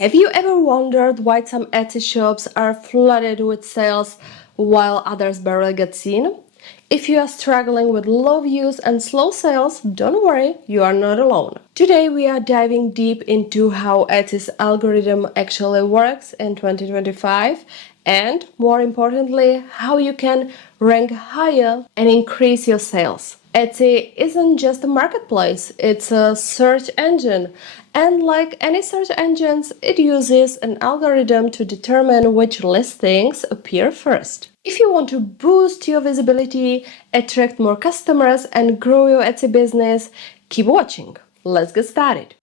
Have you ever wondered why some Etsy shops are flooded with sales while others barely get seen? If you are struggling with low views and slow sales, don't worry, you are not alone. Today we are diving deep into how Etsy's algorithm actually works in 2025 and, more importantly, how you can rank higher and increase your sales. Etsy isn't just a marketplace, it's a search engine. And like any search engines, it uses an algorithm to determine which listings appear first. If you want to boost your visibility, attract more customers, and grow your Etsy business, keep watching. Let's get started.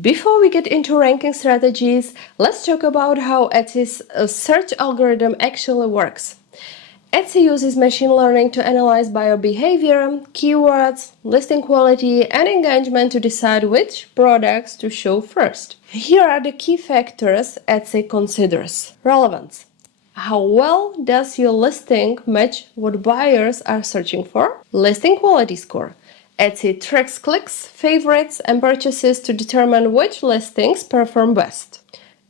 Before we get into ranking strategies, let's talk about how Etsy's search algorithm actually works. Etsy uses machine learning to analyze buyer behavior, keywords, listing quality, and engagement to decide which products to show first. Here are the key factors Etsy considers. Relevance. How well does your listing match what buyers are searching for? Listing quality score. Etsy tracks clicks, favorites, and purchases to determine which listings perform best.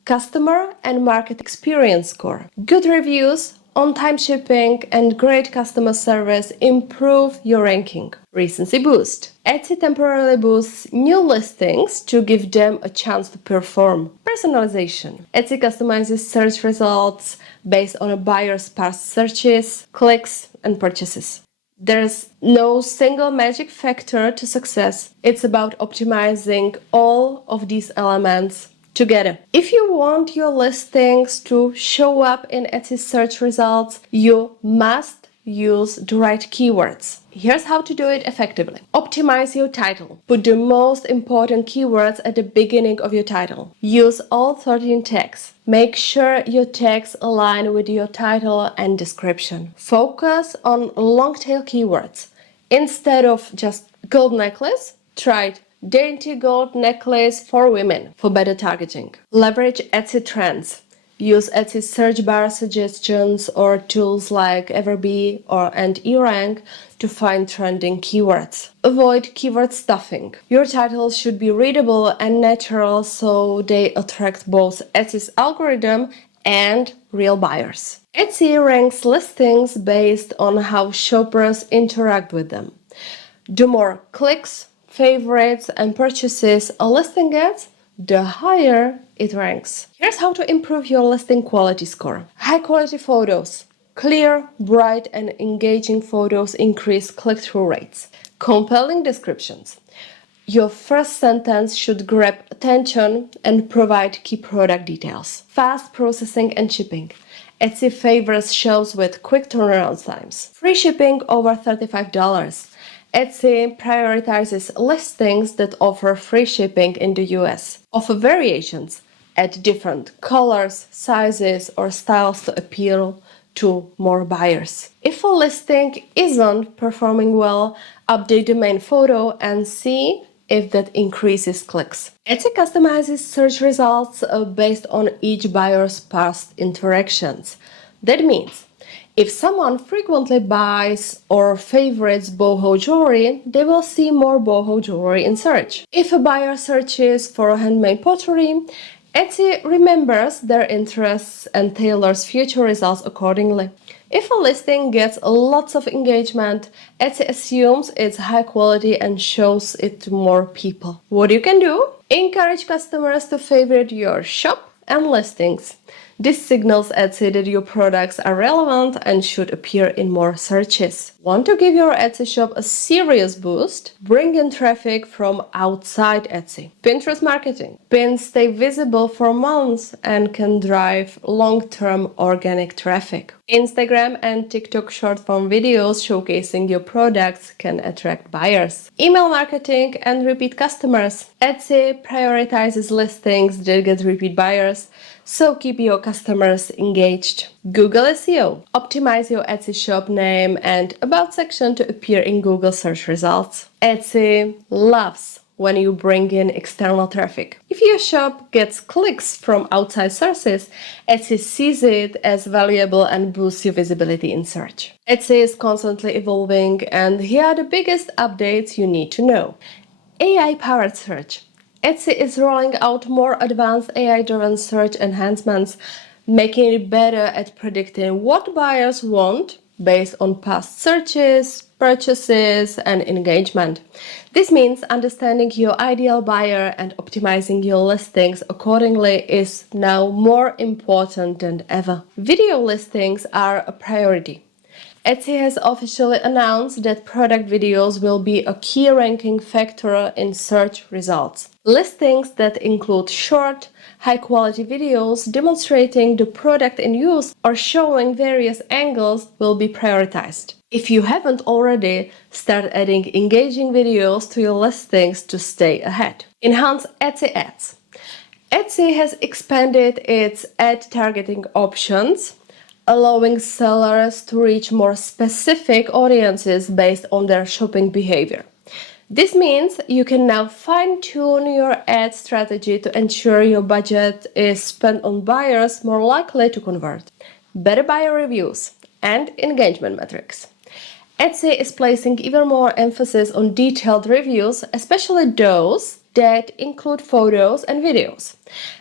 Customer and market experience score. Good reviews, on-time shipping, and great customer service improve your ranking. Recency boost. Etsy temporarily boosts new listings to give them a chance to perform. Personalization. Etsy customizes search results based on a buyer's past searches, clicks, and purchases. There's no single magic factor to success. It's about optimizing all of these elements together. If you want your listings to show up in Etsy search results, you must use the right keywords. Here's how to do it effectively. Optimize your title. Put the most important keywords at the beginning of your title. Use all 13 tags. Make sure your tags align with your title and description. Focus on long-tail keywords. Instead of just gold necklace, try dainty gold necklace for women for better targeting. Leverage Etsy trends. Use Etsy search bar suggestions or tools like Everbee and eRank to find trending keywords. Avoid keyword stuffing. Your titles should be readable and natural so they attract both Etsy's algorithm and real buyers. Etsy ranks listings based on how shoppers interact with them. The more clicks, favorites, and purchases a listing gets, the higher it ranks. Here's how to improve your listing quality score. High quality photos. Clear, bright, and engaging photos increase click-through rates. Compelling descriptions. Your first sentence should grab attention and provide key product details. Fast processing and shipping. Etsy favors shows with quick turnaround times. Free shipping over $35. Etsy prioritizes listings that offer free shipping in the US. Offer variations. Add different colors, sizes, or styles to appeal to more buyers. If a listing isn't performing well, update the main photo and see if that increases clicks. Etsy customizes search results based on each buyer's past interactions. That means if someone frequently buys or favorites boho jewelry, they will see more boho jewelry in search. If a buyer searches for handmade pottery, Etsy remembers their interests and tailors future results accordingly. If a listing gets lots of engagement, Etsy assumes it's high quality and shows it to more people. What you can do? Encourage customers to favorite your shop and listings. This signals Etsy that your products are relevant and should appear in more searches. Want to give your Etsy shop a serious boost? Bring in traffic from outside Etsy. Pinterest marketing. Pins stay visible for months and can drive long-term organic traffic. Instagram and TikTok short-form videos showcasing your products can attract buyers. Email marketing and repeat customers. Etsy prioritizes listings that get repeat buyers, so keep your customers engaged. Google SEO. Optimize your Etsy shop name and About section to appear in Google search results. Etsy loves when you bring in external traffic. If your shop gets clicks from outside sources, Etsy sees it as valuable and boosts your visibility in search. Etsy is constantly evolving, and here are the biggest updates you need to know. AI-powered search. Etsy is rolling out more advanced AI-driven search enhancements, making it better at predicting what buyers want based on past searches, purchases, and engagement. This means understanding your ideal buyer and optimizing your listings accordingly is now more important than ever. Video listings are a priority. Etsy has officially announced that product videos will be a key ranking factor in search results. Listings that include short, high-quality videos demonstrating the product in use or showing various angles will be prioritized. If you haven't already, start adding engaging videos to your listings to stay ahead. Enhance Etsy ads. Etsy has expanded its ad targeting options, allowing sellers to reach more specific audiences based on their shopping behavior. This means you can now fine-tune your ad strategy to ensure your budget is spent on buyers more likely to convert. Better buyer reviews and engagement metrics. Etsy is placing even more emphasis on detailed reviews, especially those that include photos and videos.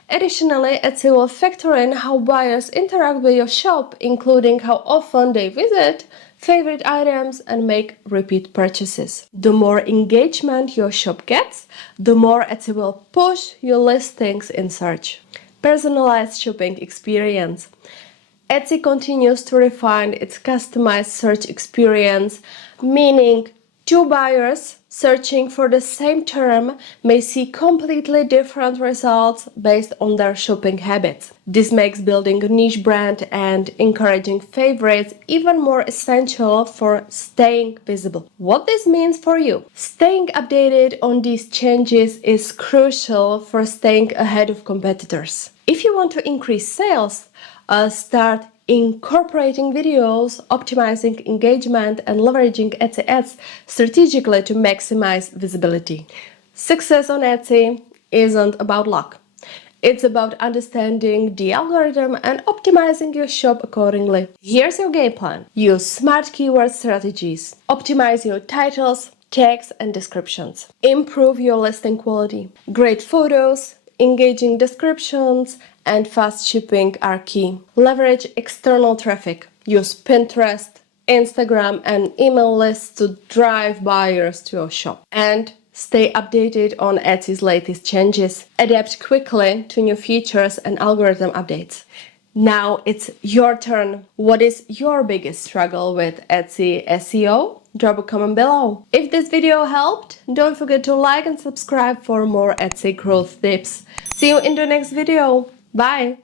Additionally, Etsy will factor in how buyers interact with your shop, including how often they visit, favorite items, and make repeat purchases. The more engagement your shop gets, the more Etsy will push your listings in search. Personalized shopping experience. Etsy continues to refine its customized search experience, meaning two buyers searching for the same term may see completely different results based on their shopping habits. This makes building a niche brand and encouraging favorites even more essential for staying visible. What this means for you? Staying updated on these changes is crucial for staying ahead of competitors. If you want to increase sales, start incorporating videos, optimizing engagement, and leveraging Etsy ads strategically to maximize visibility. Success on Etsy isn't about luck. It's about understanding the algorithm and optimizing your shop accordingly. Here's your game plan. Use smart keyword strategies. Optimize your titles, tags, and descriptions. Improve your listing quality. Great photos, engaging descriptions, and fast shipping are key. Leverage external traffic. Use Pinterest, Instagram, and email lists to drive buyers to your shop. And stay updated on Etsy's latest changes. Adapt quickly to new features and algorithm updates. Now it's your turn. What is your biggest struggle with Etsy SEO? Drop a comment below. If this video helped, don't forget to like and subscribe for more Etsy growth tips. See you in the next video. Bye!